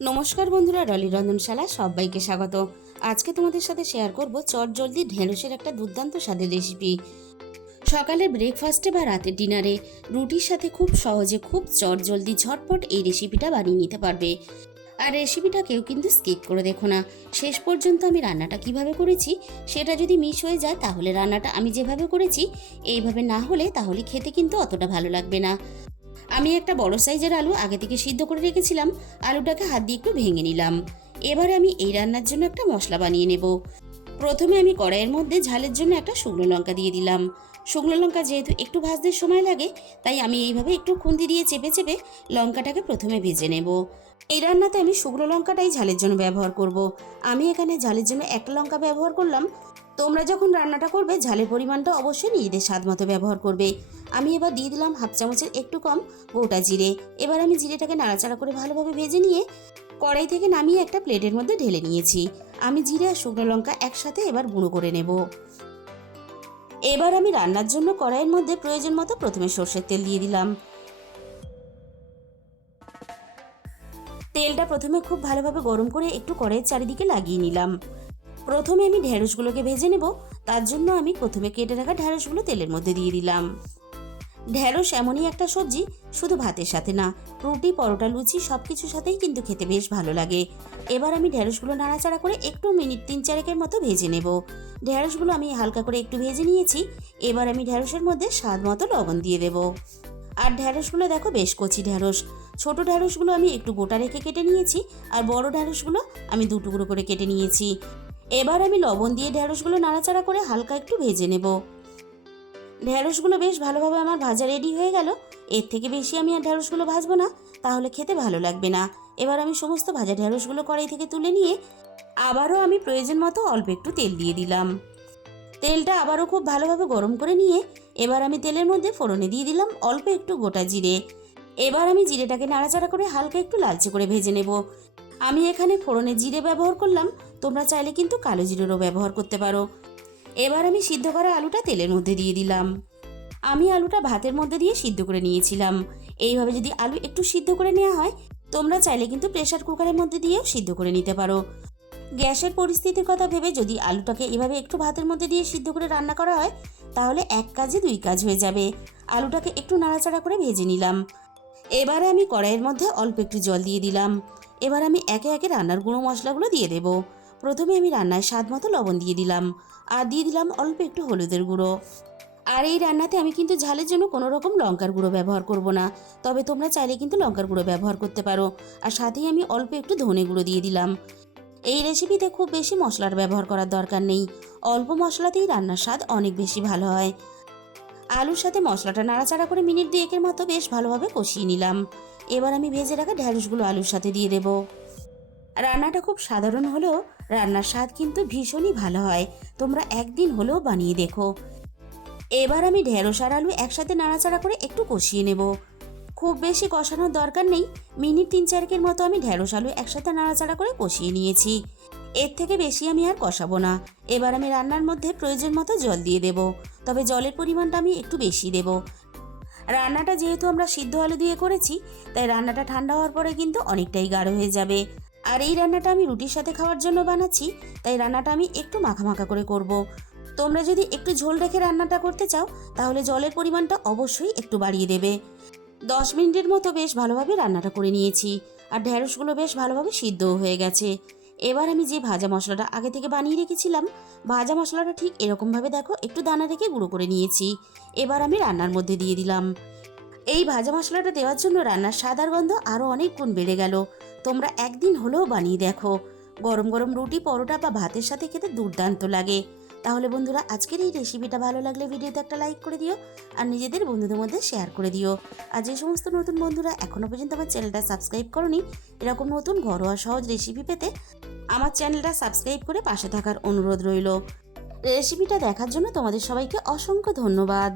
নমস্কার বন্ধুরা, ডলি রন্ধনশালা সবাইকে স্বাগত। আজকে তোমাদের সাথে শেয়ার করব চটজলদি ঢেঁড়সের একটা দুর্দান্ত স্বাদের রেসিপি। সকালের ব্রেকফাস্টে বা রাতের ডিনারে রুটির সাথে খুব সহজে খুব চটজলদি ঝটপট এই রেসিপিটা বানিয়ে নিতে পারবে। আর রেসিপিটা কেউ কিন্তু স্কিপ করে দেখো না, শেষ পর্যন্ত আমি রান্নাটা কিভাবে করেছি সেটা যদি মিস হয়ে যায় তাহলে রান্নাটা আমি যেভাবে করেছি এইভাবে না হলে তাহলে খেতে কিন্তু অতটা ভালো লাগবে না। আমি একটা বড় সাইজের আলু আগে থেকে সিদ্ধ করে রেখেছিলাম, আলুটাকে হাত দিয়ে একটু ভেঙে নিলাম। এবারে আমি এই রান্নার জন্য একটা মশলা বানিয়ে নেব। প্রথমে আমি কড়াইয়ের মধ্যে ঝালের জন্য একটা শুকনো লঙ্কা দিয়ে দিলাম। শুকনো লঙ্কা যেহেতু একটু ভাজতে সময় লাগে তাই আমি এইভাবে একটু খুন্তি দিয়ে চেপে চেপে লঙ্কাটাকে প্রথমে ভেজে নেব। এই রান্নাতে আমি শুকনো লঙ্কাটাই ঝালের জন্য ব্যবহার করব। আমি এখানে ঝালের জন্য একটা লঙ্কা ব্যবহার করলাম। তোমরা যখন রান্নাটা করবে ঝালের পরিমাণটা অবশ্যই নিজেদের স্বাদ মতো ব্যবহার করবে। আমি এবার দিয়ে দিলাম হাফ চামচের একটু কম গোটা জিরে। এবার আমি জিরেটাকে নাড়াচাড়া করে ভালোভাবে ভেজে নিয়ে কড়াই থেকে নামিয়ে একটা প্লেটের মধ্যে ঢেলে নিয়েছি। আমি জিরে আর শুকনো লঙ্কা একসাথে এবার গুঁড়ো করে নেব। এবার আমি রান্নার জন্য কড়াইয়ের মধ্যে প্রয়োজন মতো প্রথমে সর্ষের তেল দিয়ে দিলাম। তেলটা প্রথমে খুব ভালোভাবে গরম করে একটু কড়াইয়ের চারিদিকে লাগিয়ে নিলাম। প্রথমে আমি ঢেঁড়সগুলোকে ভেজে নেব, তার জন্য আমি প্রথমে কেটে রাখা ঢেঁড়সগুলো তেলের মধ্যে দিয়ে দিলাম। ঢেঁড়স এমনই একটা সবজি, শুধু ভাতের সাথে না, রুটি, পরোটা, লুচি সব কিছুর সাথেই কিন্তু খেতে বেশ ভালো লাগে। এবার আমি ঢেঁড়সগুলো নাড়াচাড়া করে একটু মিনিট 3-4 মতো ভেজে নেব। ঢেঁড়সগুলো আমি হালকা করে একটু ভেজে নিয়েছি। এবার আমি ঢেঁড়সের মধ্যে স্বাদ মতো লবণ দিয়ে দেব। আর ঢেঁড়সগুলো দেখো বেশ কচি ঢেঁড়স। ছোট ঢেঁড়সগুলো আমি একটু গোটা রেখে কেটে নিয়েছি, আর বড় ঢেঁড়সগুলো আমি 2 টুকরো করে কেটে নিয়েছি। এবার আমি লবণ দিয়ে ঢেঁড়সগুলো নাড়াচাড়া করে হালকা একটু ভেজে নেব। ঢেঁড়সগুলো বেশ ভালোভাবে আমার ভাজা রেডি হয়ে গেল। এর থেকে বেশি আমি আর ঢেঁড়সগুলো ভাজবো না, তাহলে খেতে ভালো লাগবে না। এবার আমি সমস্ত ভাজা ঢেঁড়সগুলো কড়াই থেকে তুলে নিয়ে আবারও আমি প্রয়োজন মতো অল্প একটু তেল দিয়ে দিলাম। তেলটা আবারও খুব ভালোভাবে গরম করে নিয়ে এবার আমি তেলের মধ্যে ফোড়নে দিয়ে দিলাম অল্প একটু গোটা জিরে। এবার আমি জিরেটাকে নাড়াচাড়া করে হালকা একটু লালচে করে ভেজে নেব। আমি এখানে ফোড়নে জিরে ব্যবহার করলাম, তোমরা চাইলে কিন্তু কালো জিরেরও ব্যবহার করতে পারো। এবার আমি সিদ্ধ করা আলুটা তেলের মধ্যে দিয়ে দিলাম। আমি আলুটা ভাতের মধ্যে দিয়ে সিদ্ধ করে নিয়েছিলাম। এইভাবে যদি আলু একটু সিদ্ধ করে নেওয়া হয়, তোমরা চাইলে কিন্তু প্রেসার কুকারের মধ্যে দিয়েও সিদ্ধ করে নিতে পারো। গ্যাসের পরিস্থিতির কথা ভেবে যদি আলুটাকে এভাবে একটু ভাতের মধ্যে দিয়ে সিদ্ধ করে রান্না করা হয় তাহলে এক কাজে 2 কাজ হয়ে যাবে। আলুটাকে একটু নাড়াচাড়া করে ভেজে নিলাম। এবারে আমি কড়াইয়ের মধ্যে অল্প একটু জল দিয়ে দিলাম। এবার আমি একে একে রান্নার গুঁড়ো মশলাগুলো দিয়ে দেব। প্রথমে আমি রান্নায় স্বাদ মতো লবণ দিয়ে দিলাম, আর দিয়ে দিলাম অল্প একটু হলুদের গুঁড়ো। আর এই রান্নাতে আমি কিন্তু ঝালের জন্য কোনো রকম লঙ্কার গুঁড়ো ব্যবহার করব না, তবে তোমরা চাইলে কিন্তু লঙ্কার গুঁড়ো ব্যবহার করতে পারো। আর সাথেই আমি অল্প একটু ধনে গুঁড়ো দিয়ে দিলাম। এই রেসিপিতে খুব বেশি মশলার ব্যবহার করার দরকার নেই, অল্প মশলাতেই রান্নার স্বাদ অনেক বেশি ভালো হয়। আলুর সাথে মশলাটা নাড়াচাড়া করে মিনিট 2 মতো বেশ ভালোভাবে কষিয়ে নিলাম। এবার আমি ভেজে রাখা ঢেঁড়সগুলো আলুর সাথে দিয়ে দেব। রান্নাটা খুব সাধারণ হলেও রান্নার স্বাদ কিন্তু ভীষণই ভালো হয়, তোমরা একদিন হলেও বানিয়ে দেখো। এবার আমি ঢেঁড়স আর আলু একসাথে নাড়াচাড়া করে একটু কষিয়ে নেব। খুব বেশি কষানোর দরকার নেই, মিনিট 3-4 মতো আমি ঢেঁড়স আলু একসাথে নাড়াচাড়া করে কষিয়ে নিয়েছি। এর থেকে বেশি আমি আর কষাবো না। এবার আমি রান্নার মধ্যে প্রয়োজন মতো জল দিয়ে দেব, তবে জলের পরিমাণটা আমি একটু বেশি দেব। রান্নাটা যেহেতু আমরা সিদ্ধ আলু দিয়ে করেছি তাই রান্নাটা ঠান্ডা হওয়ার পরে কিন্তু অনেকটাই গাঢ় হয়ে যাবে। আর এই রান্নাটা আমি রুটির সাথে খাওয়ার জন্য বানাচ্ছি, তাই রান্নাটা আমি একটু মাখা মাখা করে করব। তোমরা যদি একটু ঝোল রেখে রান্নাটা করতে চাও তাহলে জলের পরিমাণটা অবশ্যই একটু বাড়িয়ে দেবে। 10 মিনিটের মতো বেশ ভালোভাবে রান্নাটা করে নিয়েছি, আর ঢেঁড়সগুলো বেশ ভালোভাবে সিদ্ধও হয়ে গেছে। এবার আমি যে ভাজা মশলাটা আগে থেকে বানিয়ে রেখেছিলাম, ভাজা মশলাটা ঠিক এরকমভাবে দেখো একটু দানা রেখে গুঁড়ো করে নিয়েছি। এবার আমি রান্নার মধ্যে দিয়ে দিলাম। এই ভাজা মশলাটা দেওয়ার জন্য রান্নার স্বাদ আর গন্ধ আরও অনেক গুণ বেড়ে গেল। তোমরা একদিন হলেও বানিয়ে দেখো, গরম গরম রুটি, পরোটা বা ভাতের সাথে খেতে দুর্দান্ত লাগে। তাহলে বন্ধুরা, আজকের এই রেসিপিটা ভালো লাগলে ভিডিওতে একটা লাইক করে দিও, আর নিজেদের বন্ধুদের মধ্যে শেয়ার করে দিও। আর যে সমস্ত নতুন বন্ধুরা এখনও পর্যন্ত আমার চ্যানেলটা সাবস্ক্রাইব করনি, এরকম নতুন ঘরোয়া সহজ রেসিপি পেতে আমার চ্যানেলটা সাবস্ক্রাইব করে পাশে থাকার অনুরোধ রইল। রেসিপিটা দেখার জন্য তোমাদের সবাইকে অসংখ্য ধন্যবাদ।